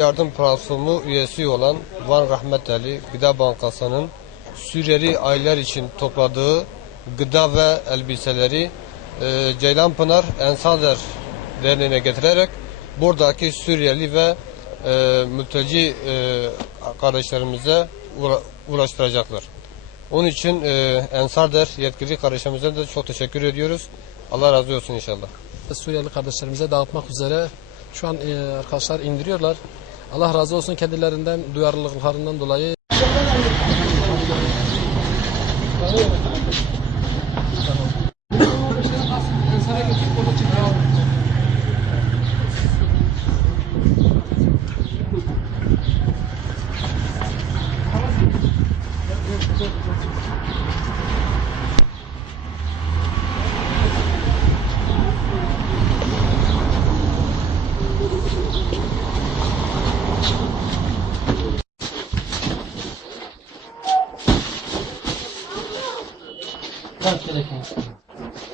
Yardım Platformu üyesi olan Van Rahmet Ali Gıda Bankası'nın Suriyeli aileler için topladığı gıda ve elbiseleri e, Ceylanpınar Ensader Derneği'ne getirerek buradaki Suriyeli ve e, mülteci e, kardeşlerimize ulaştıracaklar. Onun için e, Ensader yetkili kardeşlerimize de çok teşekkür ediyoruz. Allah razı olsun inşallah. Suriyeli kardeşlerimize dağıtmak üzere şu an e, arkadaşlar indiriyorlar. Allah razı olsun kendilerinden duyarlılıklarından dolayı. 看，现在行不？